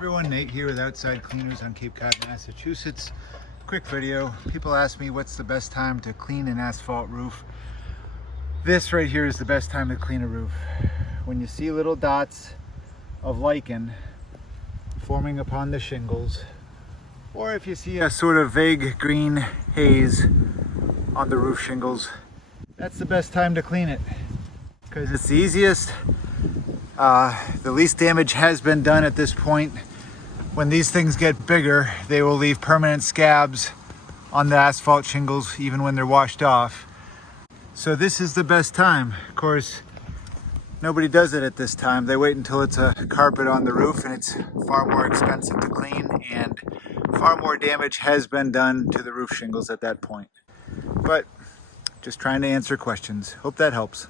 Everyone, Nate here with Outside Cleaners on Cape Cod, Massachusetts. Quick video. People ask me what's the best time to clean an asphalt roof. This right here is the best time to clean a roof. When you see little dots of lichen forming upon the shingles, or if you see a sort of vague green haze on the roof shingles, that's the best time to clean it because it's the easiest. The least damage has been done at this point. When these things get bigger, they will leave permanent scabs on the asphalt shingles even when they're washed off. So this is the best time. Of course, nobody does it at this time. They wait until it's a carpet on the roof and it's far more expensive to clean and far more damage has been done to the roof shingles at that point. But just trying to answer questions. Hope that helps.